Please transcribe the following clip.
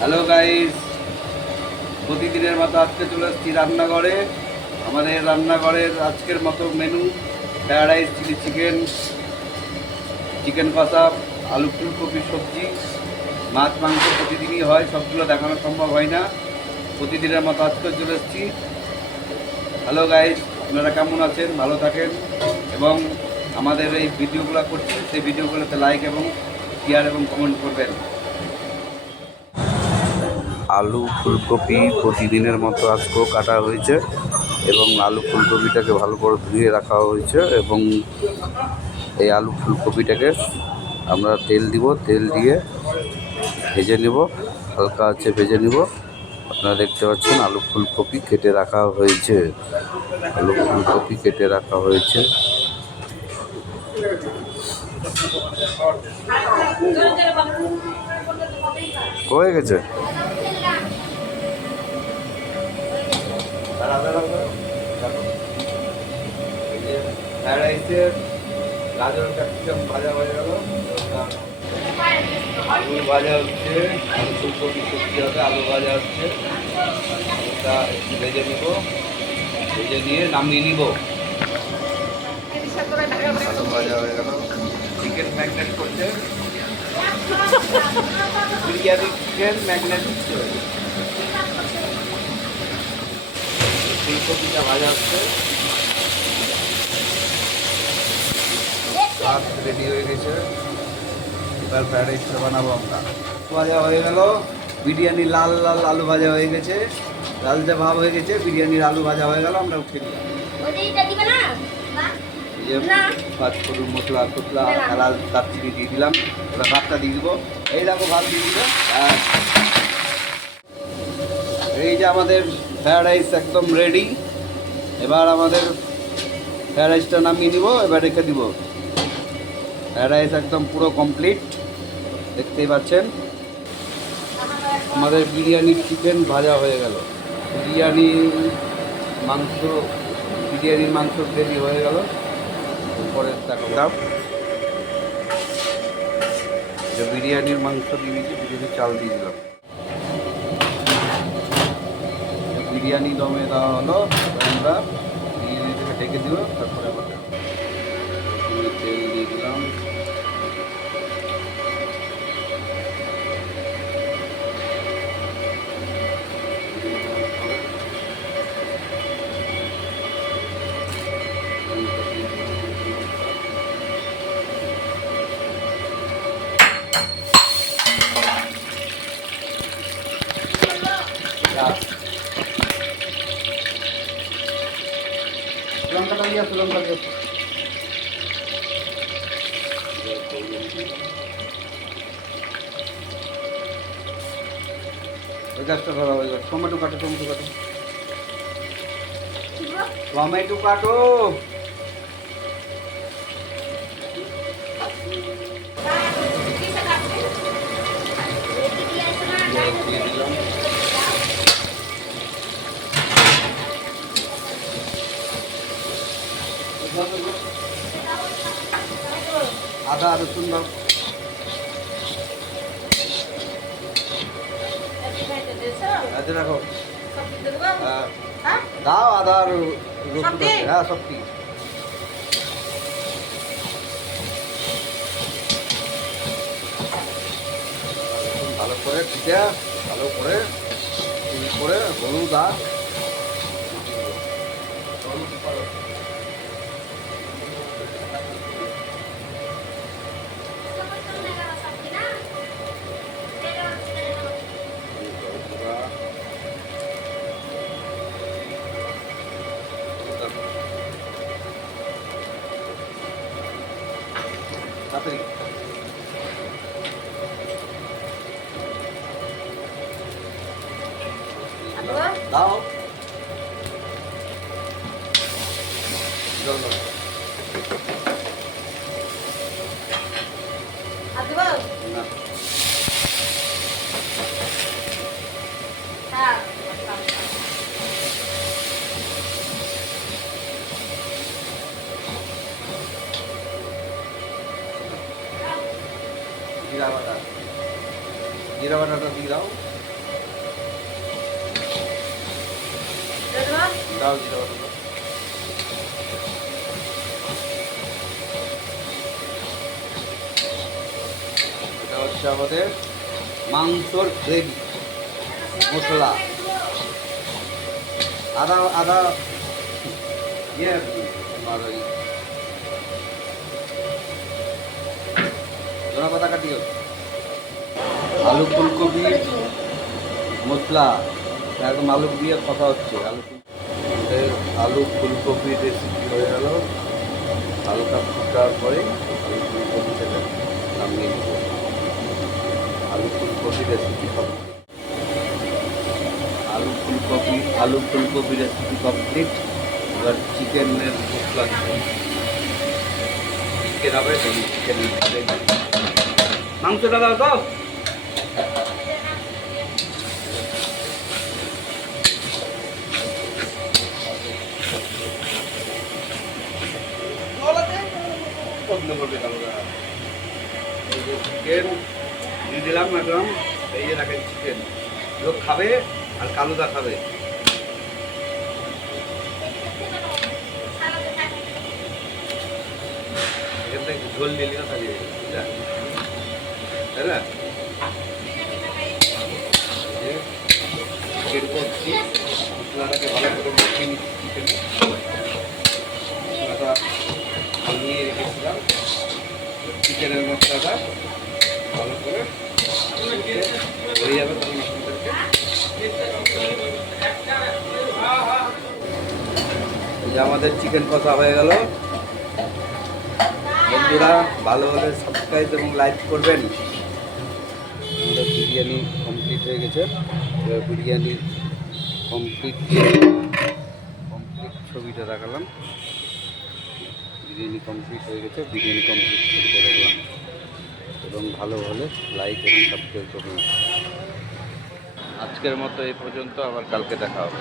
Hello guys, প্রতিদিনের মতো আজকে চলে এসেছি রান্নাঘরে। আমাদের রান্নাঘরের আজকের মতো menu fried rice, chilli chicken, chicken কষা, আলু ফুলকপির সবজি, মাছ মাংস প্রতিদিনই হয়। সবগুলো দেখানো সম্ভব হয় না। প্রতিদিনের মতো আজকে চলে এসেছি। হ্যালো গাইস, আপনারা কেমন আছেন? ভালো থাকেন এবং আমাদের এই ভিডিওগুলো করছি, সেই ভিডিওগুলোতে লাইক এবং শেয়ার এবং কমেন্ট করবেন। আলু ফুলকপি প্রতিদিনের মতো আজকেও কাটা হয়েছে এবং আলু ফুলকপিটাকে ভালো করে ধুয়ে রাখা হয়েছে এবং এই আলু ফুলকপিটাকে আমরা তেল দিব, তেল দিয়ে ভেজে নেব, হালকা আছে ভেজে নেব। আপনারা দেখতে পাচ্ছেন আলু ফুলকপি কেটে রাখা হয়েছে, আলু ফুলকপি কেটে রাখা হয়েছে। হয়ে গেছে। ফ্রায়েড রাইসের গাজর ক্যাপসিকাম ভাজা হয়ে গেল, আলু ভাজা হচ্ছে, আলু ফুলকপি সবজি হবে, আলু ভাজা হচ্ছে। আলুটা একটু ভেজে নেব, ভেজে নিয়ে নামিয়ে নিব। আলু ভাজা হয়ে গেল। চিকেন ম্যাগনেট করছে, বিরিয়ানি চিকেন ম্যাগনেট হচ্ছে। ফুলকপিটা ভাজা হচ্ছে, ভাত রেডি হয়ে গেছে। এবার ফ্রায়েড রাইসটা বানাবো আমরা। ভাজা হয়ে গেল, বিরিয়ানি লাল লাল আলু ভাজা হয়ে গেছে, লালচে ভাব হয়ে গেছে, বিরিয়ানির আলু ভাজা হয়ে গেল। আমরা উঠে নিলাম। পাঁচফোড়ন মশলা টসলা লাল দারচিনি দিয়ে দিলাম। এবার ভাতটা দিয়ে দিব। এই দেখো ভাত দিয়ে দিল। এই যে আমাদের ফ্রায়েড রাইস একদম রেডি। এবার আমাদের ফ্রায়েড রাইসটা নামিয়ে নিব, এবার রেখে দিব। ফ্রায়েড রাইস একদম পুরো কমপ্লিট, দেখতেই পাচ্ছেন। আমাদের বিরিয়ানির চিকেন ভাজা হয়ে গেল, বিরিয়ানির মাংস রেডি হয়ে গেল। পরে দেখাবো যে বিরিয়ানির মাংস দিয়ে দিয়েছি, বিরিয়ানির চাল দিয়ে দিলাম। বিরিয়ানি দমে দেওয়া হলো। আমরা বিরিয়ানিটাকে ঢেকে দিব, তারপরে আবার তেল দিয়ে দিলাম। লঙ্কাটা দিয়ে আসো, লঙ্কা দিয়ে আসো। ওই গাছটা ধরা হয়ে গেছে। টমেটো কাটো, টমেটো কাটো, টমেটো কাটো। দিয়ে দিলাম। আদা রসুন দাও। রাখো, দাও আদা আর রসুন। হ্যাঁ, সব ঠিক। ভালো করে ঠিকে, ভালো করে হলুদ আর তাড়াতাড়ি দাও। জল দাও। না, জিরা বাটা, জিরা বাটাটা দিয়ে দাও। দাও জিরা বাটা দাও। এটা হচ্ছে আমাদের মাংসর গ্রেভি মশলা। আদা আদা ইয়ে আর ওই ধনা পাতা কাটিও। আলু ফুলকপি মশলা একদম আলু দিয়ে কথা হচ্ছে। আলু ফুলকপির রেসিপি হয়ে গেল। হালকা ফুটার পরে আলু ফুলকপিটাকে নামিয়ে নেব। আলু ফুলকপি রেসিপি কমপ্লিট। আলু ফুলকপি রেসিপি কমপ্লিট। এবার চিকেনের মশলা চিকেন হবে, চিকেনের মাংসটা দাও তো। চিকেন দিয়ে দিলাম একদম। এই যে রাখেন চিকেন, লোক খাবে আর কালুদা খাবে। এখান থেকে ঝোল নিলি না তাহলে বুঝলা, তাই না? চিকেন করছি, মশলাটাকে ভালো করে মেখে নিচ্ছি। চিকেন মশলাটা নিয়ে রেখেছিলাম। চিকেনের মশলাটা ভালো করে হয়ে যাবে তখন আপনাদেরকে। এই যে আমাদের চিকেন কষা হয়ে গেল। বন্ধুরা ভালো হলে সাবস্ক্রাইব এবং লাইক করবেন। আমাদের বিরিয়ানি কমপ্লিট হয়ে গেছে। এবার বিরিয়ানি কমপ্লিট ছবিটা দেখালাম। বিরিয়ানি কমপ্লিট হয়ে গেছে, বিরিয়ানি কমপ্লিট ছবিটা দেখলাম। এবং ভালো হলে লাইক এবং সাবস্ক্রাইব করুন। আজকের মতো এই পর্যন্ত, আবার কালকে দেখা হবে।